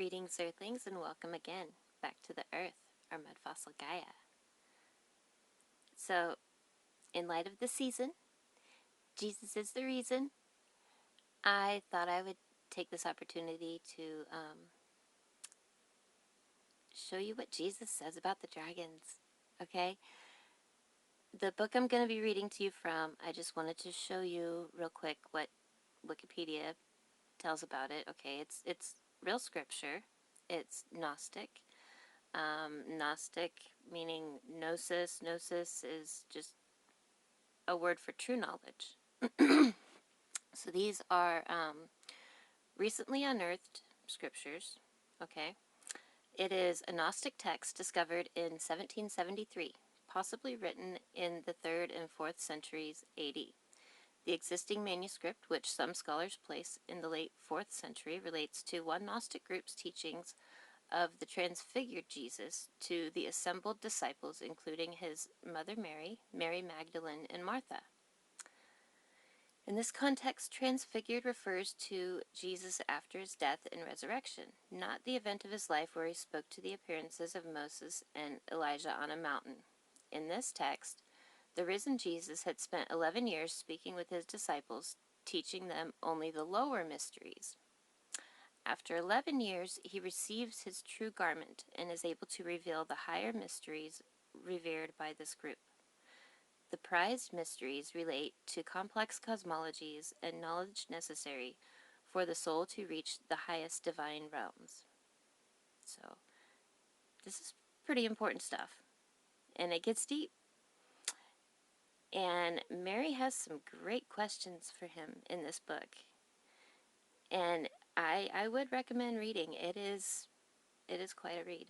Greetings, Earthlings, and welcome again back to the Earth, our mud fossil Gaia. So, in light of the season, Jesus is the reason, I thought I would take this opportunity to show you what Jesus says about the dragons, okay? The book I'm going to be reading to you from, I just wanted to show you real quick what Wikipedia tells about it, okay? It's real scripture. It's Gnostic. Gnostic meaning gnosis. Gnosis is just a word for true knowledge. So these are recently unearthed scriptures, okay? It is a Gnostic text discovered in 1773, possibly written in the 3rd and 4th centuries AD. The existing manuscript, which some scholars place in the late 4th century, relates to one Gnostic group's teachings of the transfigured Jesus to the assembled disciples, including his mother Mary, Mary Magdalene, and Martha. In this context, transfigured refers to Jesus after his death and resurrection, not the event of his life where he spoke to the appearances of Moses and Elijah on a mountain. In this text, the risen Jesus had spent 11 years speaking with his disciples, teaching them only the lower mysteries. After 11 years, he receives his true garment and is able to reveal the higher mysteries revered by this group. The prized mysteries relate to complex cosmologies and knowledge necessary for the soul to reach the highest divine realms. So, this is pretty important stuff. And it gets deep. And Mary has some great questions for him in this book. And I would recommend reading. It is quite a read.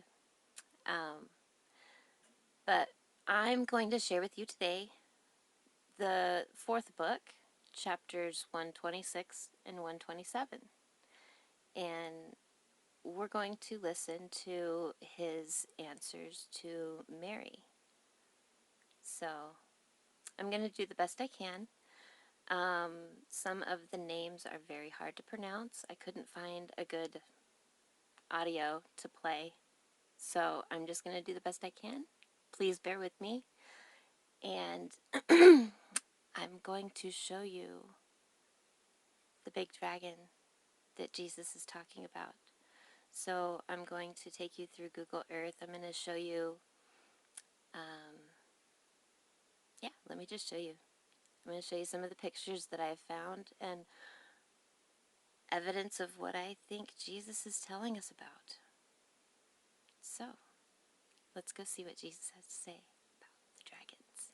But I'm going to share with you today the 4th book, chapters 126 and 127. And we're going to listen to his answers to Mary. So I'm going to do the best I can. Some of the names are very hard to pronounce. I couldn't find a good audio to play, so I'm just going to do the best I can. Please bear with me. And I'm going to show you the big dragon that Jesus is talking about. So I'm going to take you through Google Earth. I'm going to show you, let me just show you. I'm going to show you some of the pictures that I've found and evidence of what I think Jesus is telling us about. So, let's go see what Jesus has to say about the dragons.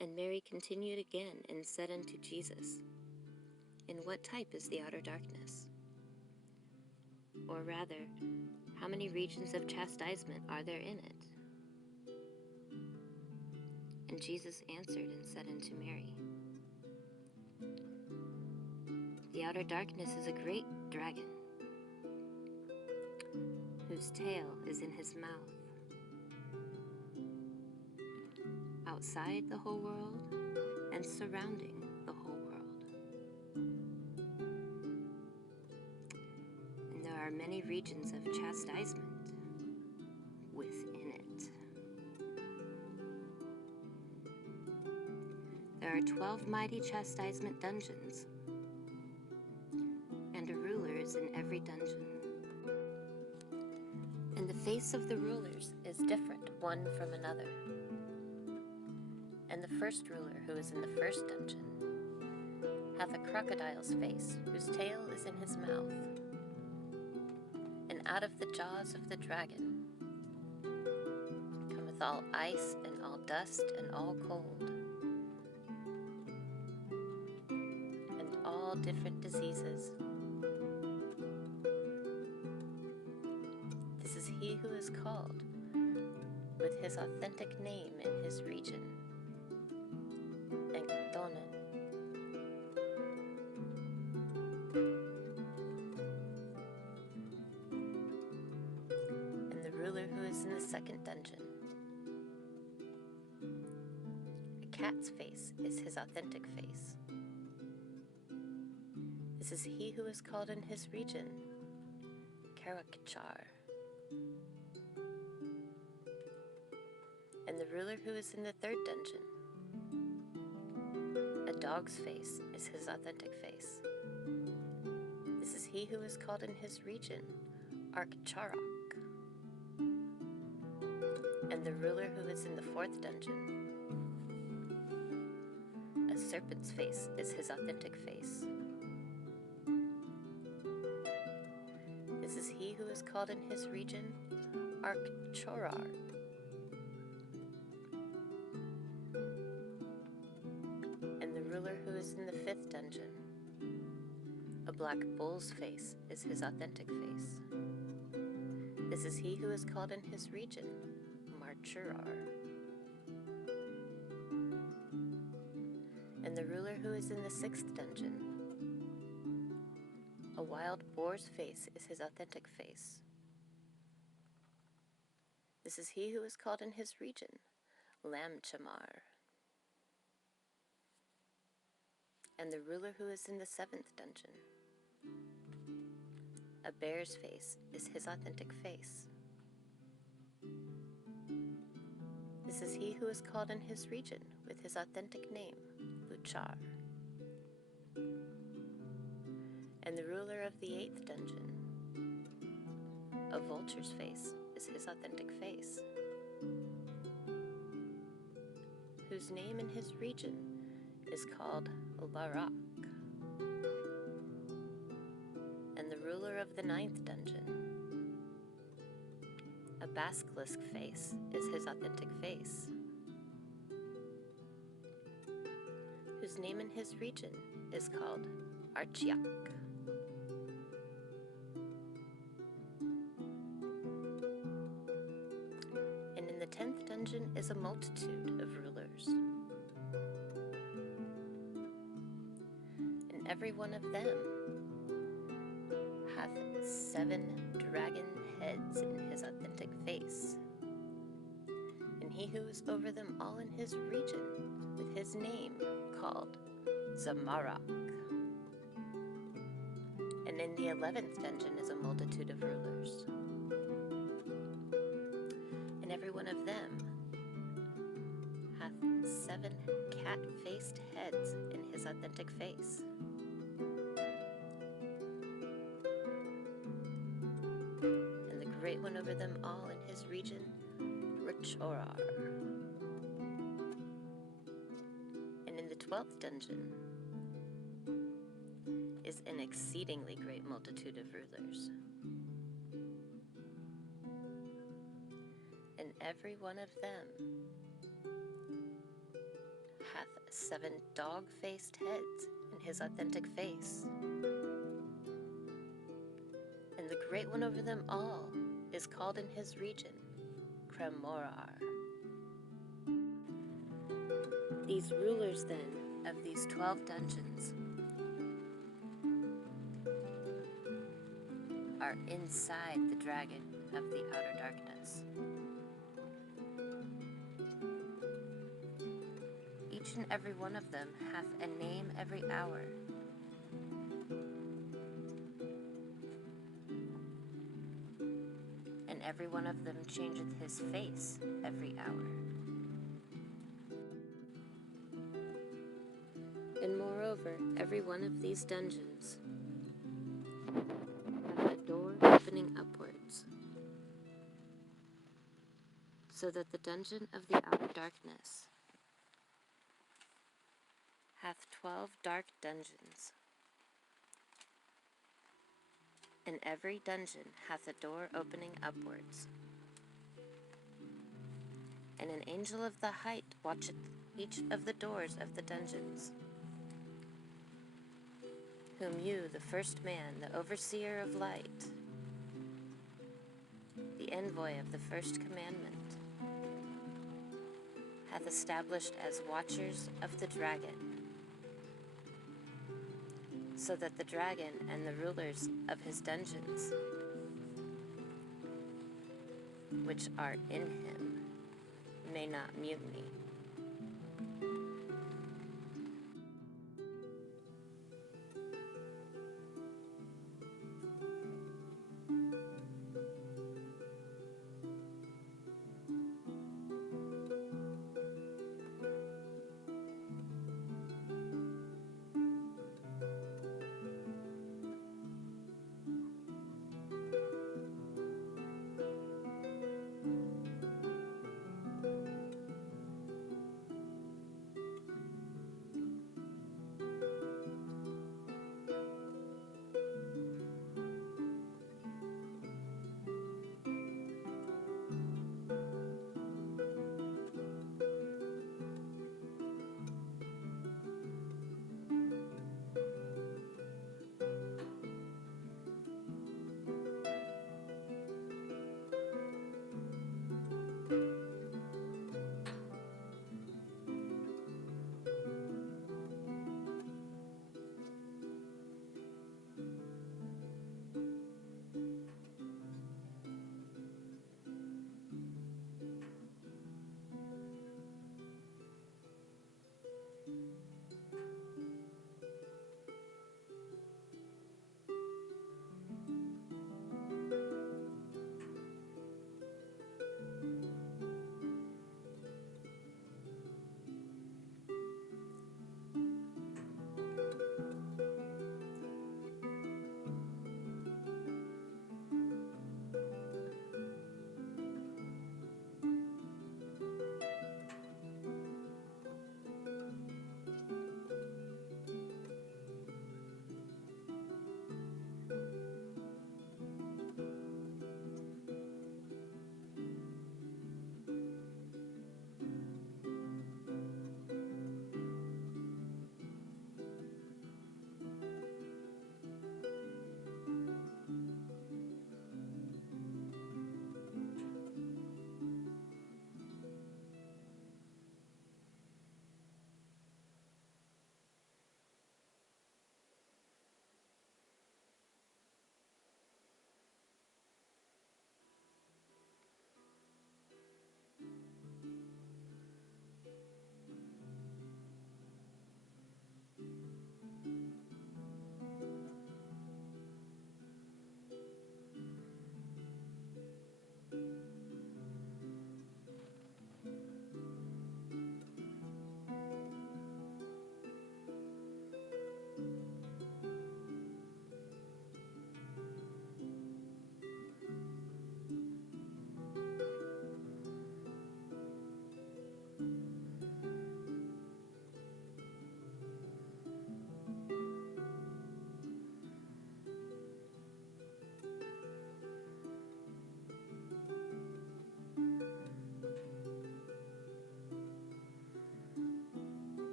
And Mary continued again and said unto Jesus, In what type is the outer darkness? Or rather, how many regions of chastisement are there in it? And Jesus answered and said unto Mary, The outer darkness is a great dragon, whose tail is in his mouth. Outside the whole world and surrounding the whole world. And there are many regions of chastisement within it. There are 12 mighty chastisement dungeons, and a ruler is in every dungeon. And the face of the rulers is different one from another. And the first ruler, who is in the first dungeon, hath a crocodile's face, whose tail is in his mouth. And out of the jaws of the dragon cometh all ice, and all dust, and all cold, and all different diseases. This is he who is called with his authentic name in his region, Endonen. And the ruler who is in the second dungeon, a cat's face is his authentic face. This is he who is called in his region Karakchar, and the ruler who is in the third dungeon. A dog's face is his authentic face. This is he who is called in his region Arkcharok, and the ruler who is in the fourth dungeon. A serpent's face is his authentic face. This is he who is called in his region Arkchorar, and the ruler who is in the fifth dungeon. A black bull's face is his authentic face. This is he who is called in his region Marchurar, and the ruler who is in the sixth dungeon. A wild boar's face is his authentic face. This is he who is called in his region Lamchamar, and the ruler who is in the seventh dungeon. A bear's face is his authentic face. This is he who is called in his region with his authentic name, Luchar. And the ruler of the eighth dungeon. A vulture's face is his authentic face, whose name in his region is called Larak. And the ruler of the ninth dungeon. A basilisk face is his authentic face, whose name in his region is called Archiak. And in the 10th dungeon is a multitude of rulers, and every one of them hath 7 dragon heads in his authentic face, and he who is over them all in his region with his name called Zamarak. And in the 11th dungeon is a multitude of rulers, and every one of them hath 7 cat-faced heads in his authentic face. And the great one over them all in his region, Richorar. And in the 12th dungeon is an exceedingly great multitude of rulers, and every one of them hath 7 dog-faced heads in his authentic face. And the great one over them all is called in his region Kremorar. These rulers, then, of these 12 dungeons are inside the dragon of the outer darkness. Each and every one of them hath a name every hour, and every one of them changeth his face every hour. And moreover, every one of these dungeons hath a door opening upwards, so that the dungeon of the outer darkness hath 12 dark dungeons, and every dungeon hath a door opening upwards. And an angel of the height watcheth each of the doors of the dungeons, whom you, the first man, the overseer of light, the envoy of the first commandment, hath established as watchers of the dragon, so that the dragon and the rulers of his dungeons, which are in him, may not mutiny.